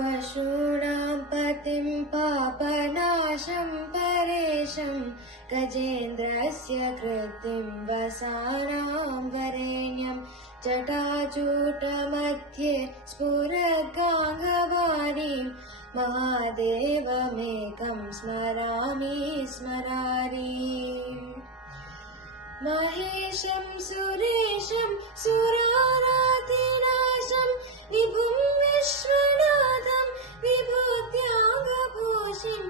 पशूनां पतिं पापनाशं परेशं गजेन्द्रस्य कृत्तिं वसानां वरेण्यं जटाजूटमध्ये स्फुरद्गाङ्गवाणीं महादेवमेकं स्मरामि स्मरारीम् महेशं सुरेशं सुरारातिनाशं विभुं विश्वनाथं विभूत्याङ्गभूषिं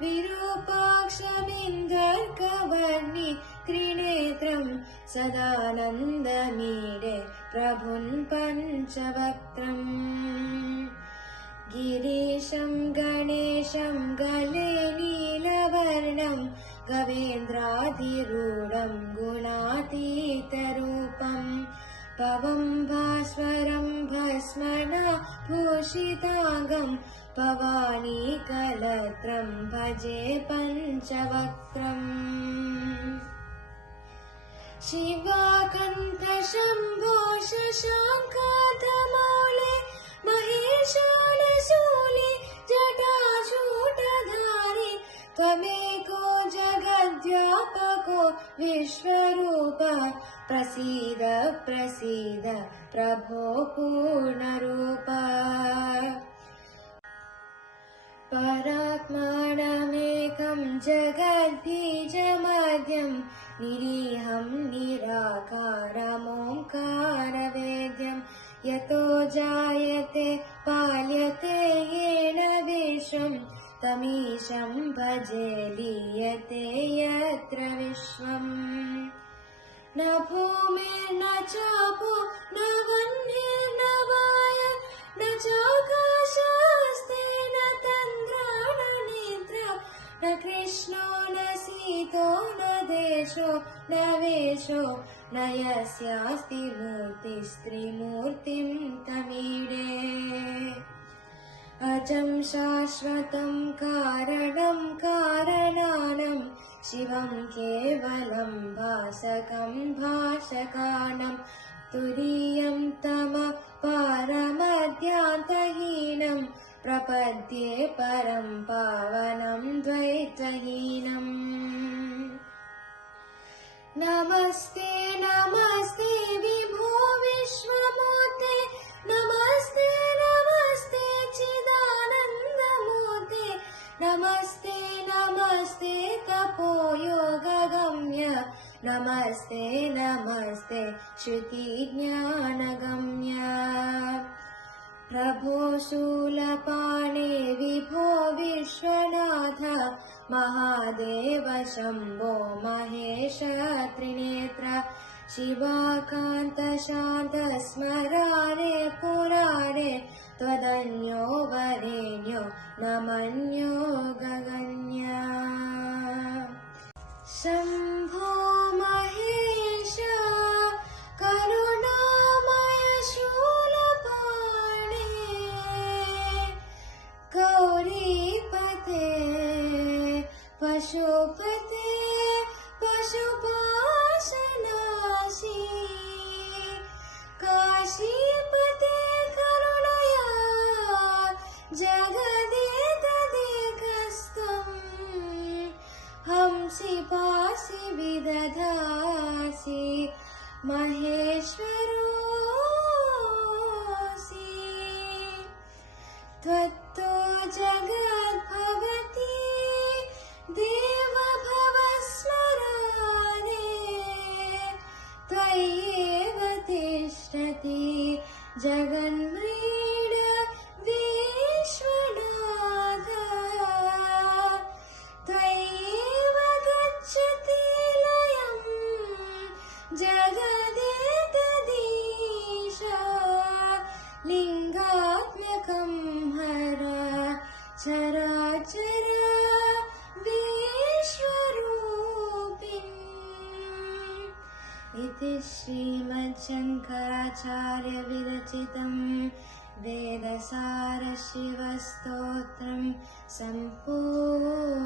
विरूपाक्षमिन्दर्कवर्णि त्रिनेत्रं सदानन्दमीडे प्रभुं पञ्चवक्त्रम् गिरीशं गणेशं गले नीलवर्णं गवेन्द्राधिरूढं गुणातीतरूपं पवं भास्वरं भस्मना भूषिताङ्गं भवानीकलत्रं भजे पञ्चवक्त्रम् शिवाकन्तशम्भो शशाङ्काधमौले महेशानशूले जटाजूटधारी त्वमेको जगद्व्यापको विश्वरूप प्रसीद प्रसीद प्रभो पूर्णरूप परात्मानमेकं जगद्बीजमध्यं निरीहं निराकारमोङ्कारवेद्यं यतो जायते पाल्यते येन विश्वं तमीशं भजे लीयते यत्र विश्वम् न भूमिर्न चापो न वह्निर्न वायुः न चाकाशस्ते न तन्द्रा न निद्रा न कृष्णो न शीतो न देशो न वेशो न यस्यास्ति मूर्तिस्त्रिमूर्तिं तमीडे अजं शाश्वतं कारणं कारणानं शिवं केवलं भासकं भासकानं तुरीयं तमः पारमद्यान्तहीनं प्रपद्ये परं पावनं द्वैतहीनम् नमस्ते नमस्ते विभो विश्वमूर्ते नमस्ते नमस्ते चिदानन्दमूर्ते नमस्ते नमस्ते तपोयोगगम्य नमस्ते नमस्ते श्रुतिज्ञानगम्य प्रभो शूलपाणे विभो विश्वनाथ महादेव शम्भो महेश त्रिनेत्र शिवाकान्त शान्त स्मरारे पुरारे त्वदन्यो वरेण्यो न मन्यो गगन्य शम्भो महेश करुणामय शूलपाणे गौरीपते पशुपते पशुपाशनाशी काशीपते करुणया जगदेतदेकस्त्वम् हंसि पासि विदधासि महेश्वरोऽसि त्वत्तो जगद्भवति देव भव स्मरारे त्वय्येव तिष्ठति जगन्मृड विश्वनाथ त्वय्येव गच्छति लयं जगदेतदीश लिङ्गात्मकं हर चराचर विश्वरूपिम् इति श्रीमच्छङ्कराचार्य विरचितं वेदसार शिवस्तोत्रं सम्पूर्णम्।